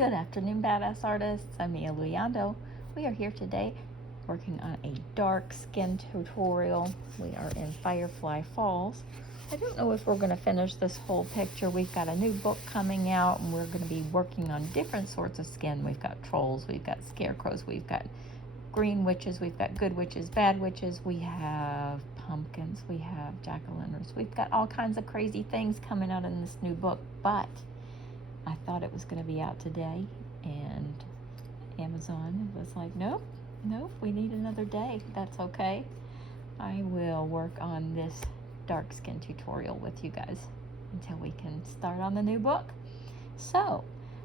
Good afternoon, badass artists. I'm Mia Luyando. We are here today working on a dark skin tutorial. We are in Firefly Falls. I don't know if we're going to finish this whole picture. We've got a new book coming out and we're going to be working on different sorts of skin. We've got trolls, we've got scarecrows, we've got green witches, we've got good witches, bad witches, we have pumpkins, we have jack-o'-lanterns. We've got all kinds of crazy things coming out in this new book, but I thought it was going to be out today, and Amazon was like, nope, we need another day. That's okay. I will work on this dark skin tutorial with you guys until we can start on the new book. So,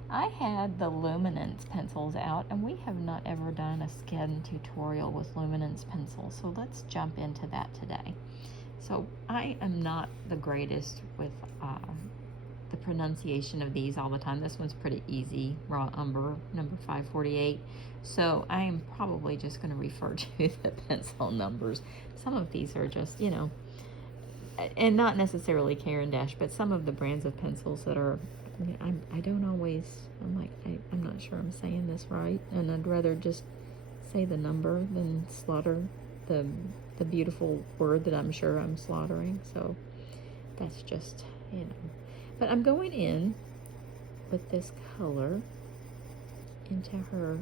I had the Luminance pencils out, and we have not ever done a skin tutorial with Luminance pencils, so let's jump into that today. So, I am not the greatest with the pronunciation of these all the time. This one's pretty easy, raw umber, number 548. So I am probably just going to refer to the pencil numbers. Some of these are just, you know, and not necessarily Caran DAche, but some of the brands of pencils that are, I don't always, I'm not sure I'm saying this right, and I'd rather just say the number than slaughter the beautiful word that I'm sure I'm slaughtering. So that's just, you know. But I'm going in with this color into her,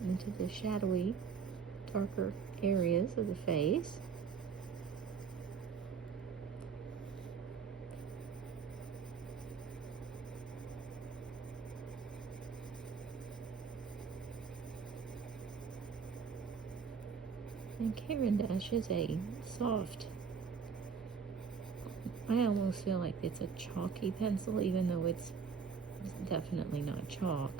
into the shadowy, darker areas of the face. And Caran DAche is a soft, I almost feel like it's a chalky pencil, even though it's definitely not chalk.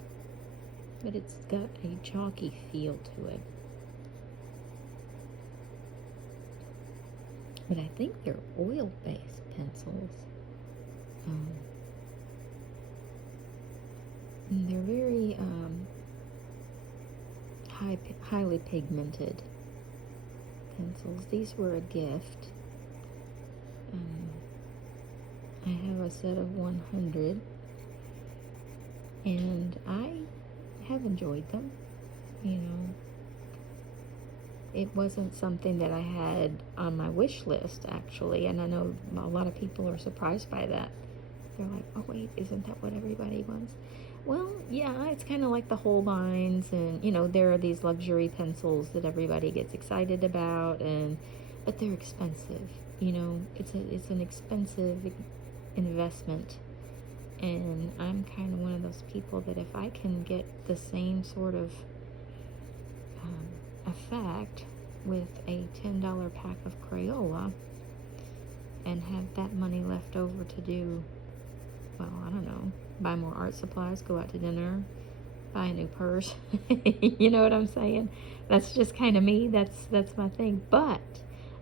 But it's got a chalky feel to it. But I think they're oil-based pencils. And they're very highly pigmented pencils. These were a gift. I have a set of 100, and I have enjoyed them. You know, it wasn't something that I had on my wish list, actually, and I know a lot of people are surprised by that. They're like, oh wait, isn't that what everybody wants? Well, yeah, it's kind of like the Holbeins, and you know, there are these luxury pencils that everybody gets excited about, but they're expensive. You know, it's an expensive investment, and I'm kind of one of those people that if I can get the same sort of effect with a $10 pack of Crayola and have that money left over to do, well, I don't know, buy more art supplies, go out to dinner, buy a new purse, you know what I'm saying? That's just kind of me. That's my thing. But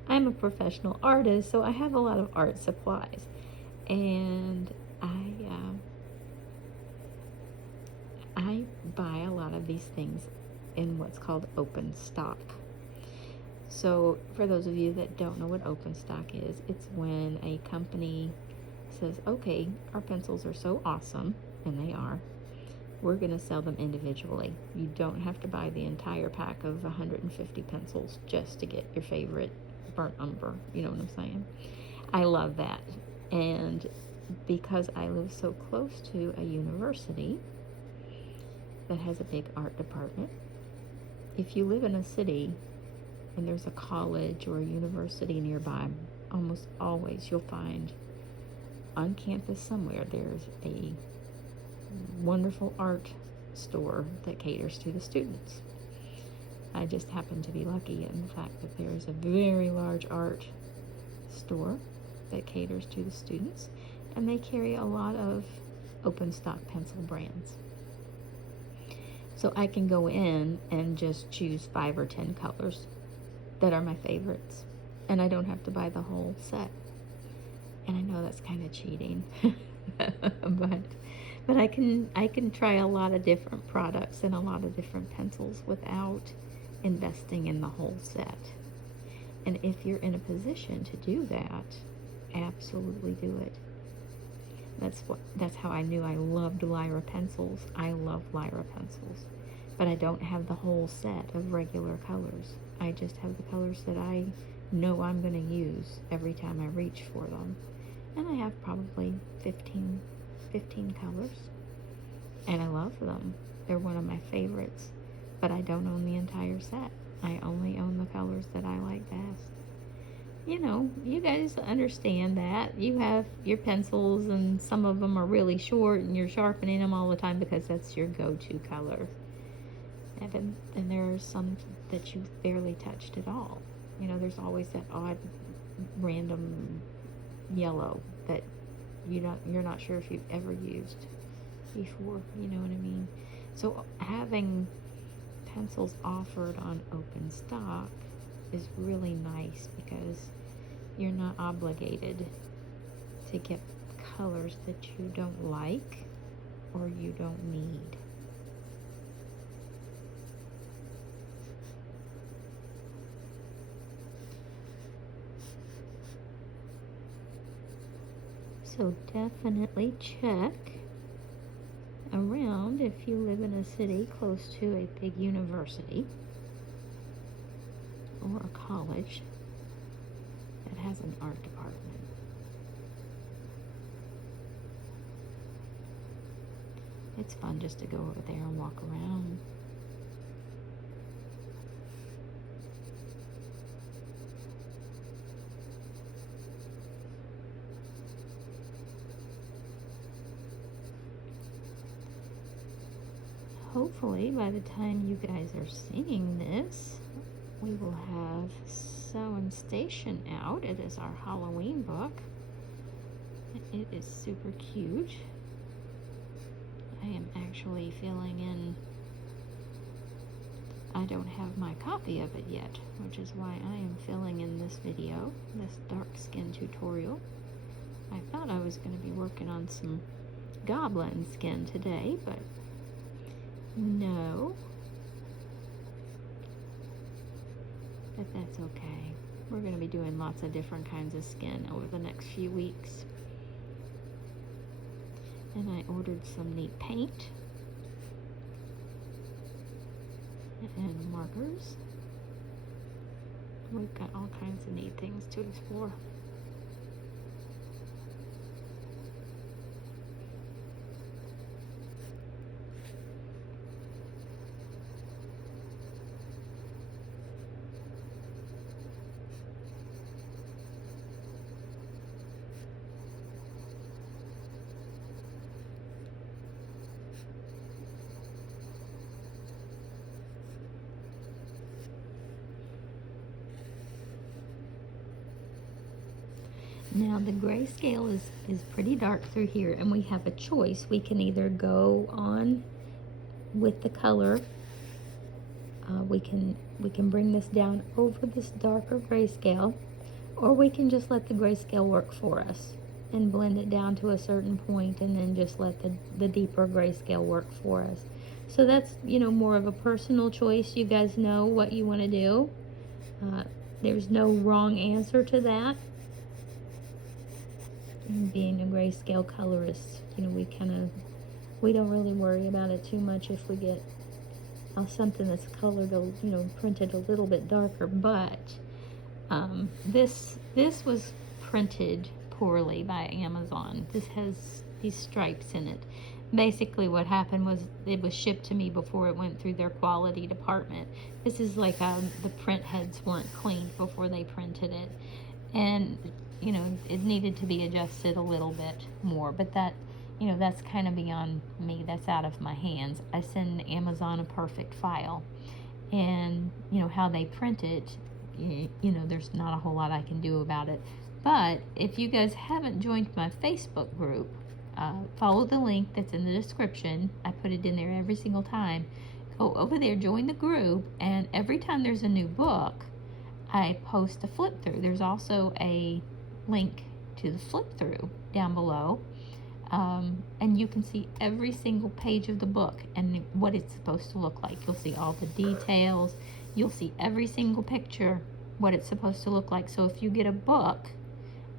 I'm a professional artist, so I have a lot of art supplies, and I buy a lot of these things in what's called open stock. So for those of you that don't know what open stock is, it's when a company says, okay, our pencils are so awesome, and they are, we're going to sell them individually. You don't have to buy the entire pack of 150 pencils just to get your favorite burnt umber. You know what I'm saying? I love that. And because I live so close to a university that has a big art department, if you live in a city and there's a college or a university nearby, almost always you'll find on campus somewhere there's a wonderful art store that caters to the students. I just happen to be lucky in the fact that there is a very large art store that caters to the students, and they carry a lot of open stock pencil brands. So I can go in and just choose 5 or 10 colors that are my favorites, and I don't have to buy the whole set. And I know that's kind of cheating, but I can try a lot of different products and a lot of different pencils without investing in the whole set. And if you're in a position to do that, absolutely do it. That's how I knew I loved Lyra pencils. I love Lyra pencils. But I don't have the whole set of regular colors. I just have the colors that I know I'm going to use every time I reach for them. And I have probably 15 colors. And I love them. They're one of my favorites. But I don't own the entire set. I only own the colors that I like best. You know, you guys understand that. You have your pencils and some of them are really short and you're sharpening them all the time because that's your go-to color. And there are some that you've barely touched at all. You know, there's always that odd random yellow that you're not sure if you've ever used before, you know what I mean? So having pencils offered on open stock is really nice because you're not obligated to get colors that you don't like or you don't need. So definitely check around if you live in a city close to a big university or a college that has an art department. It's fun just to go over there and walk around. Hopefully by the time you guys are seeing this, we will have Sewing Station out. It is our Halloween book. It is super cute. I am actually filling in. I don't have my copy of it yet, which is why I am filling in this video, this dark skin tutorial. I thought I was going to be working on some goblin skin today, but no. But that's okay. We're going to be doing lots of different kinds of skin over the next few weeks. And I ordered some neat paint and markers. We've got all kinds of neat things to explore. Now the grayscale is pretty dark through here, and we have a choice. We can either go on with the color. We can bring this down over this darker grayscale, or we can just let the grayscale work for us and blend it down to a certain point and then just let the deeper grayscale work for us. So that's, you know, more of a personal choice. You guys know what you want to do. There's no wrong answer to that. And being a grayscale colorist, you know, we don't really worry about it too much if we get something that's colored, you know, printed a little bit darker. But this was printed poorly by Amazon. This has these stripes in it. Basically what happened was it was shipped to me before it went through their quality department. This is like the print heads weren't cleaned before they printed it, and you know, it needed to be adjusted a little bit more, but that, you know, that's kind of beyond me. That's out of my hands. I send Amazon a perfect file, and you know how they print it, you know, there's not a whole lot I can do about it. But if you guys haven't joined my Facebook group, follow the link that's in the description. I put it in there every single time. Go over there, join the group, and every time there's a new book, I post a flip through. There's also a link to the flip through down below, and you can see every single page of the book and what it's supposed to look like. You'll see all the details. You'll see every single picture, what it's supposed to look like. So if you get a book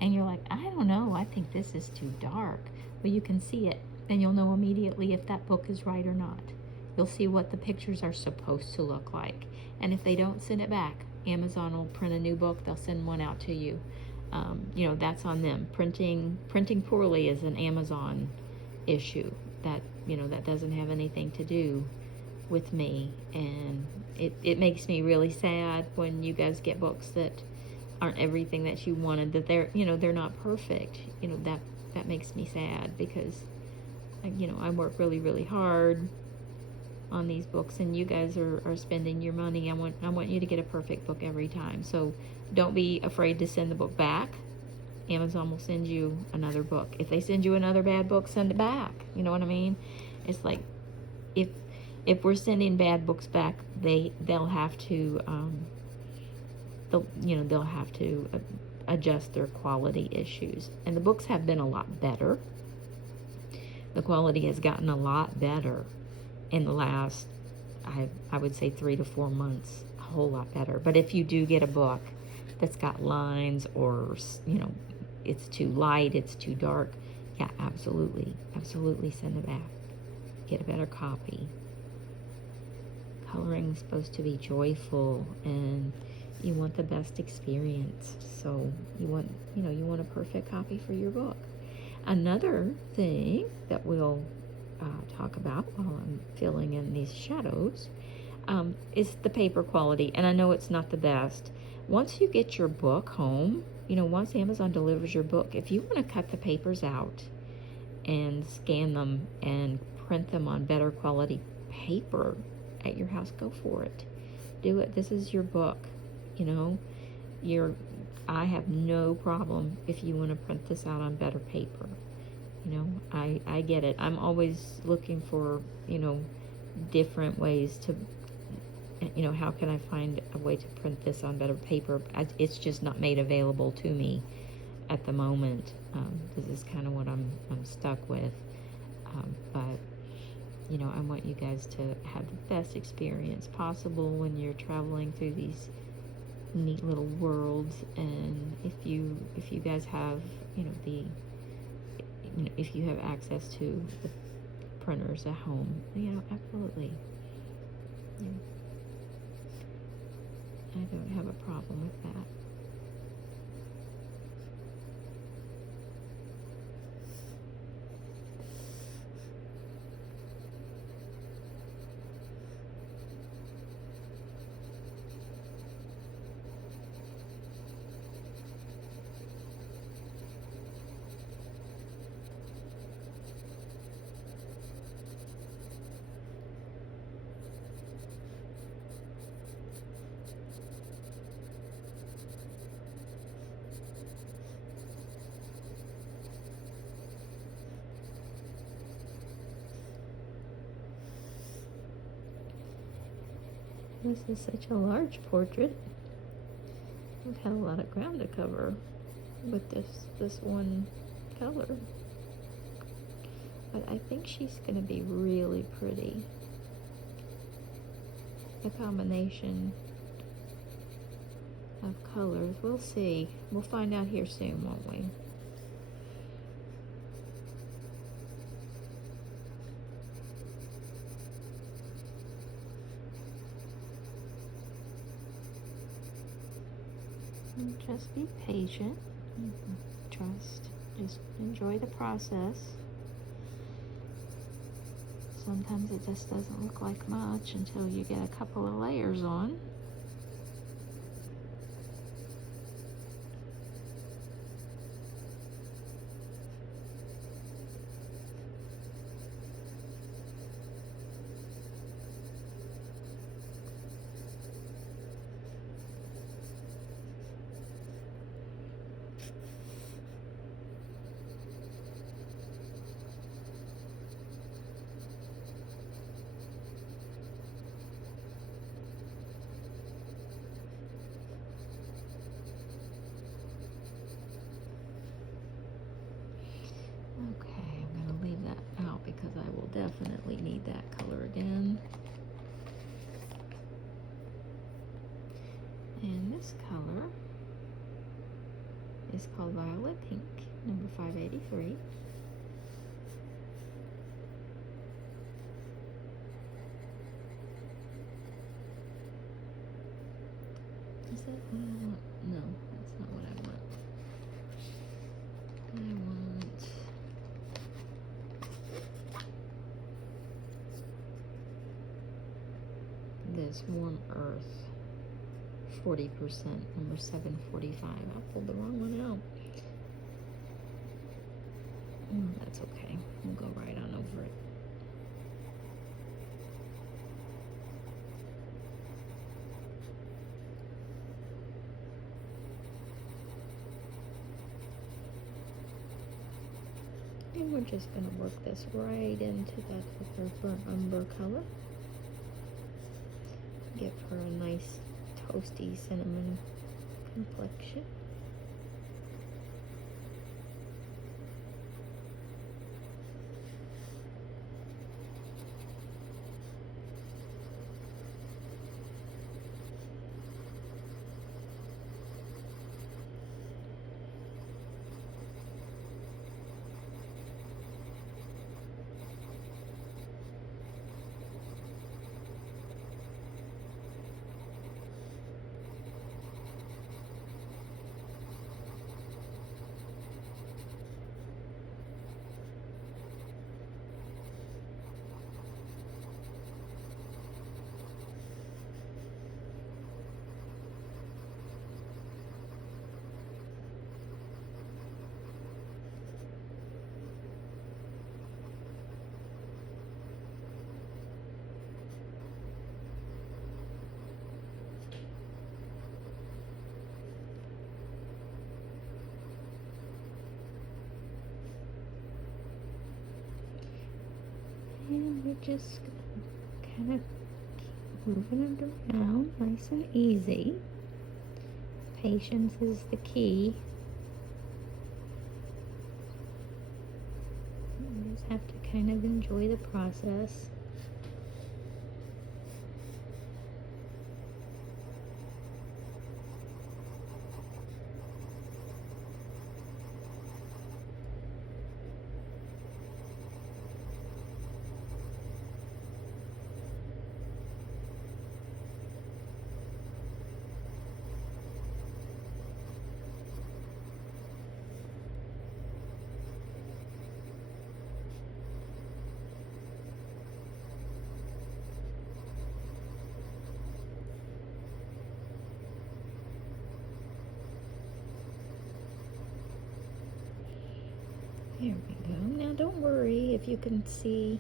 and you're like, I don't know, I think this is too dark, Well, you can see it, and you'll know immediately if that book is right or not. You'll see what the pictures are supposed to look like. And if they don't, send it back. Amazon will print a new book. They'll send one out to you. You know, that's on them. Printing poorly is an Amazon issue. That, you know, that doesn't have anything to do with me. And it makes me really sad when you guys get books that aren't everything that you wanted, that they're, you know, they're not perfect. You know, that makes me sad, because, you know, I work really, really hard on these books, and you guys are spending your money. I want you to get a perfect book every time. So don't be afraid to send the book back. Amazon will send you another book. If they send you another bad book, send it back. You know what I mean? It's like, if we're sending bad books back, they'll have to they'll have to adjust their quality issues. And the books have been a lot better. The quality has gotten a lot better in the last, I would say 3 to 4 months, a whole lot better. But if you do get a book that's got lines, or, you know, it's too light, it's too dark, yeah, absolutely send it back. Get a better copy. Coloring is supposed to be joyful, and you want the best experience. So you want a perfect copy for your book. Another thing that we'll talk about while I'm filling in these shadows is the paper quality. And I know it's not the best. Once you get your book home, you know, once Amazon delivers your book, if you want to cut the papers out and scan them and print them on better quality paper at your house, go for it. Do it. This is your book. You know, I have no problem if you want to print this out on better paper. You know, I get it. I'm always looking for, you know, different ways to, you know, how can I find a way to print this on better paper? It's just not made available to me at the moment. This is kind of what I'm stuck with. But, you know, I want you guys to have the best experience possible when you're traveling through these neat little worlds. And if you guys have, you know, if you have access to the printers at home, you know, absolutely. Yeah. I don't have a problem with that. This is such a large portrait. I've had a lot of ground to cover with this one color. But I think she's going to be really pretty. The combination of colors. We'll see. We'll find out here soon, won't we? Just be patient. Trust. Just enjoy the process. Sometimes it just doesn't look like much until you get a couple of layers on. Okay, I'm going to leave that out because I will definitely need that color again. And this color is called Violet Pink, number 583. it what I want? No, that's not what I want. I want this Warm Earth 40%, number 745. I pulled the wrong one out. That's okay. We'll go right on over it. And we're just going to work this right into that Burumber color. Give her a nice toasty cinnamon complexion. And we're just kind of moving it around nice and easy. Patience is the key. You just have to kind of enjoy the process. There we go. Now don't worry if you can see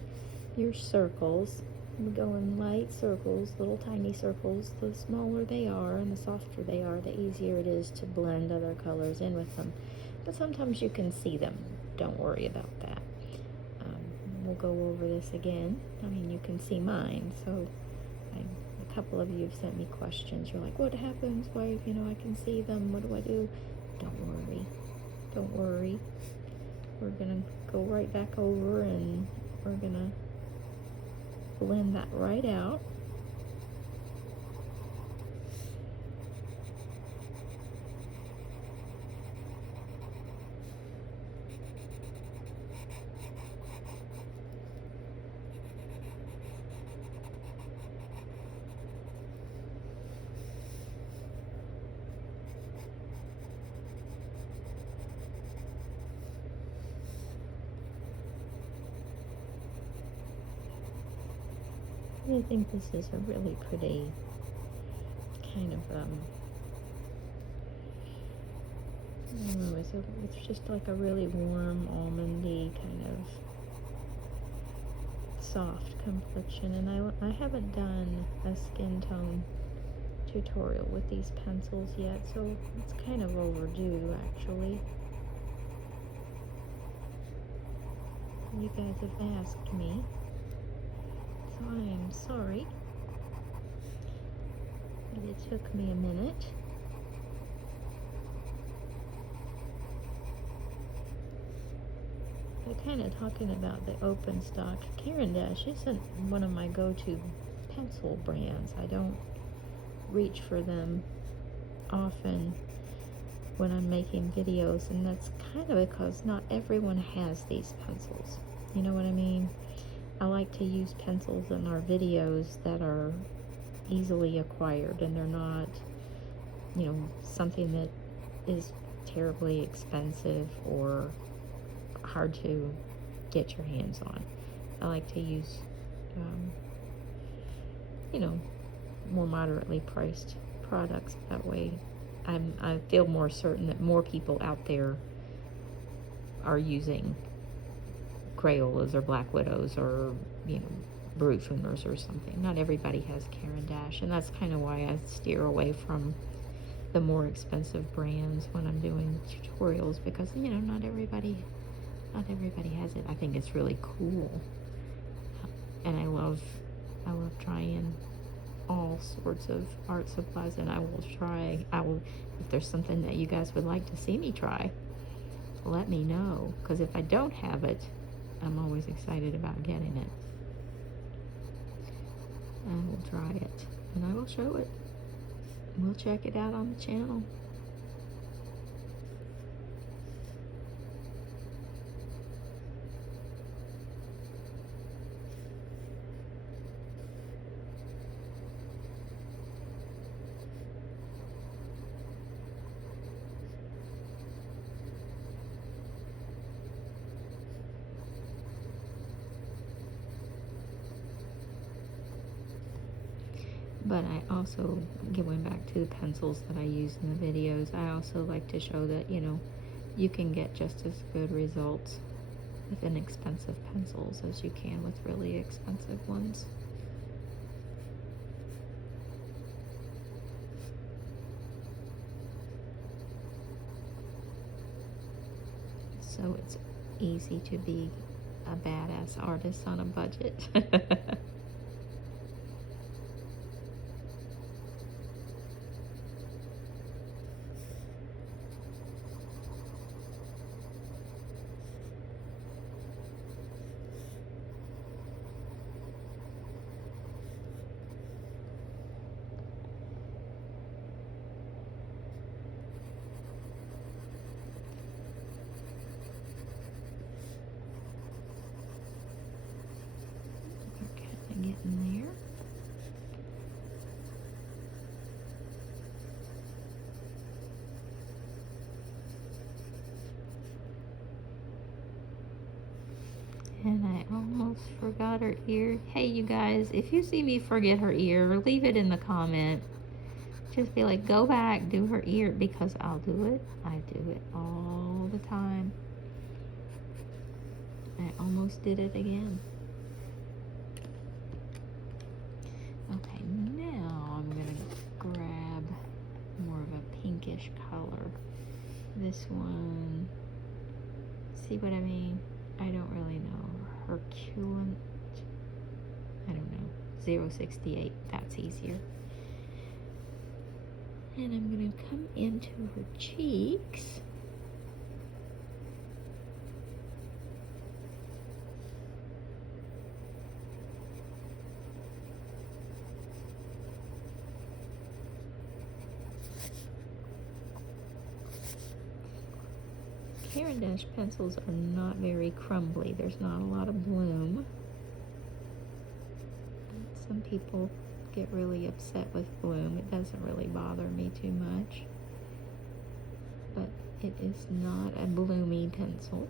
your circles. We go in light circles, little tiny circles. The smaller they are and the softer they are, the easier it is to blend other colors in with them. But sometimes you can see them. Don't worry about that. We'll go over this again. I mean, you can see mine. So a couple of you have sent me questions. You're like, what happens? Why, I can see them. What do I do? Don't worry. Don't worry. We're going to go right back over and we're going to blend that right out. I think this is a really pretty kind of, I don't know, it's just like a really warm, almondy kind of soft complexion. And I haven't done a skin tone tutorial with these pencils yet, so it's kind of overdue actually. You guys have asked me. I am sorry, but it took me a minute. But kind of talking about the open stock, Caran DAche isn't one of my go-to pencil brands. I don't reach for them often when I'm making videos, and that's kind of because not everyone has these pencils. You know what I mean? I like to use pencils in our videos that are easily acquired and they're not you know, something that is terribly expensive or hard to get your hands on. I like to use, you know, more moderately priced products. That way I feel more certain that more people out there are using Crayolas or Black Widows or, you know, Burumers or something. Not everybody has Caran d'Ache, and that's kind of why I steer away from the more expensive brands when I'm doing tutorials, because, you know, not everybody has it. I think it's really cool, and I love trying all sorts of art supplies, and I will, if there's something that you guys would like to see me try, let me know, because if I don't have it, I'm always excited about getting it. I will try it, and I will show it. We'll check it out on the channel. But I also, going back to the pencils that I use in the videos, I also like to show that, you know, you can get just as good results with inexpensive pencils as you can with really expensive ones. So it's easy to be a badass artist on a budget. Getting there. And I almost forgot her ear. Hey, you guys, if you see me forget her ear, leave it in the comment. Just be like, go back, do her ear, because I'll do it. I do it all the time. I almost did it again. Okay, now I'm gonna grab more of a pinkish color. This one, see what I mean? I don't really know. Herculant, I don't know, 068, that's easier. And I'm gonna come into her cheeks. Caran d'Ache pencils are not very crumbly. There's not a lot of bloom. Some people get really upset with bloom. It doesn't really bother me too much. But it is not a bloomy pencil.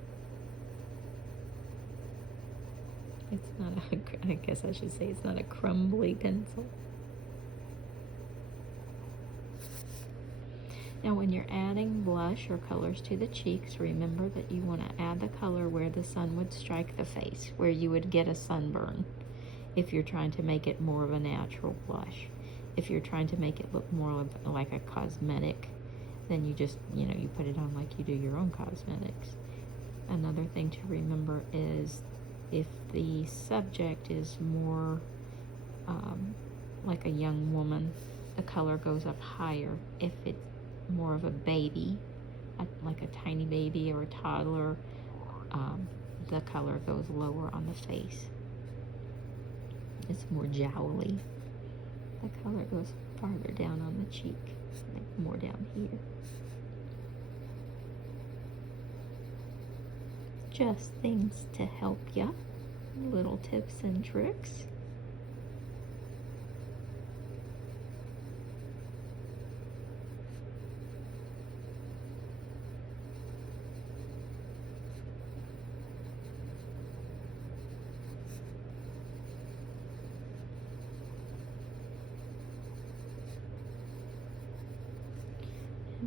It's not a, I guess I should say it's not a crumbly pencil. Now when you're adding blush or colors to the cheeks, remember that you want to add the color where the sun would strike the face, where you would get a sunburn if you're trying to make it more of a natural blush. If you're trying to make it look more like a cosmetic, then you just, you know, you put it on like you do your own cosmetics. Another thing to remember is if the subject is more like a young woman, the color goes up higher. If it's more of a baby, like a tiny baby or a toddler, the color goes lower on the face. It's more jowly. The color goes farther down on the cheek, like more down here. Just things to help ya, little tips and tricks.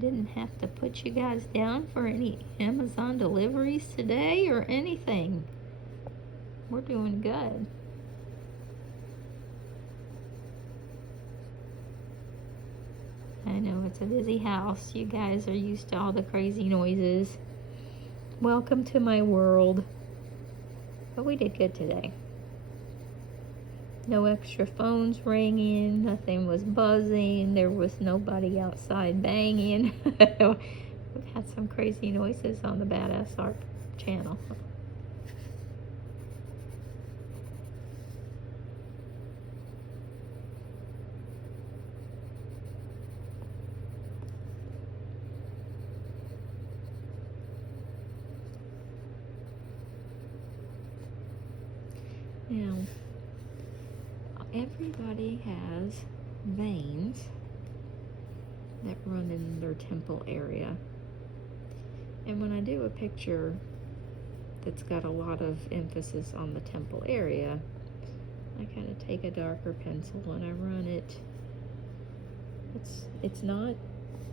didn't have to put you guys down for any Amazon deliveries today or anything. We're doing good. I know it's a busy house. You guys are used to all the crazy noises. Welcome to my world. But we did good today. No extra phones ringing, nothing was buzzing, there was nobody outside banging. We've had some crazy noises on the Badass Art channel. Now, everybody has veins that run in their temple area. And when I do a picture that's got a lot of emphasis on the temple area, I kind of take a darker pencil and I run it. It's not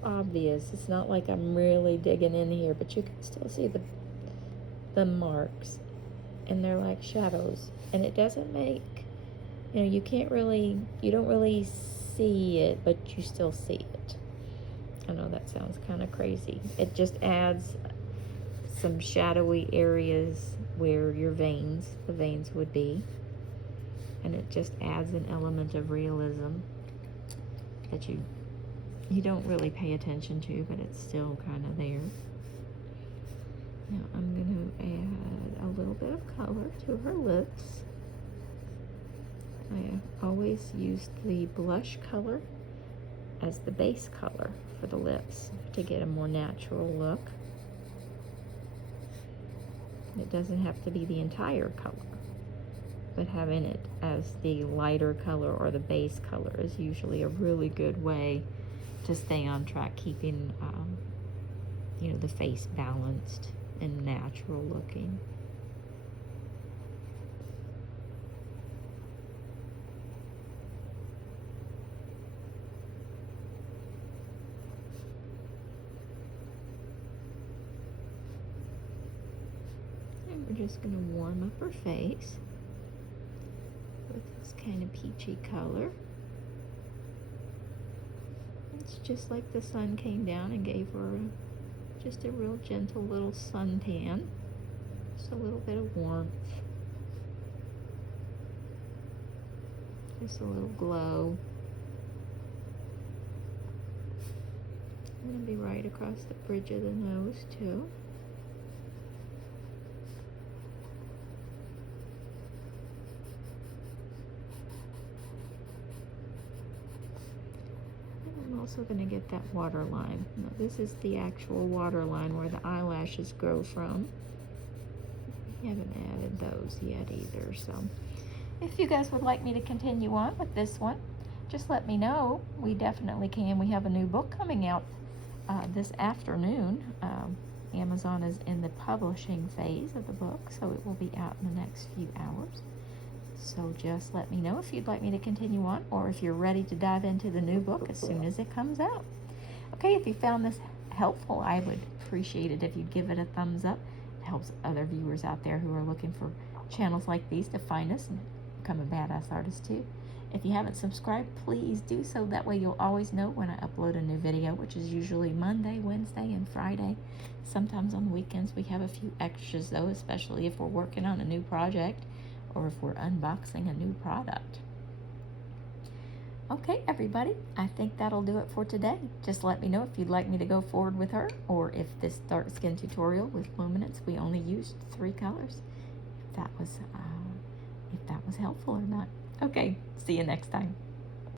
obvious. It's not like I'm really digging in here, but you can still see the marks. And they're like shadows. And it doesn't make, you know, you don't really see it, but you still see it. I know that sounds kind of crazy. It just adds some shadowy areas where the veins would be. And it just adds an element of realism that you don't really pay attention to, but it's still kind of there. Now I'm going to add a little bit of color to her lips. I always use the blush color as the base color for the lips to get a more natural look. It doesn't have to be the entire color, but having it as the lighter color or the base color is usually a really good way to stay on track, keeping you know, the face balanced and natural looking. And we're just going to warm up her face with this kind of peachy color. It's just like the sun came down and gave her just a real gentle little suntan. Just a little bit of warmth. Just a little glow. I'm going to be right across the bridge of the nose too. I'm also going to get that waterline. Now, this is the actual waterline where the eyelashes grow from. I haven't added those yet either, so if you guys would like me to continue on with this one, just let me know. We definitely can. We have a new book coming out this afternoon. Amazon is in the publishing phase of the book, so it will be out in the next few hours. So just let me know if you'd like me to continue on, or if you're ready to dive into the new book as soon as it comes out. Okay, if you found this helpful, I would appreciate it if you'd give it a thumbs up. It helps other viewers out there who are looking for channels like these to find us and become a badass artist too. If you haven't subscribed, please do so. That way you'll always know when I upload a new video, which is usually Monday, Wednesday, and Friday. Sometimes on the weekends we have a few extras though, especially if we're working on a new project or if we're unboxing a new product. Okay, everybody, I think that'll do it for today. Just let me know if you'd like me to go forward with her, or if this dark skin tutorial with Luminance, we only used 3 colors, if that was helpful or not. Okay, see you next time.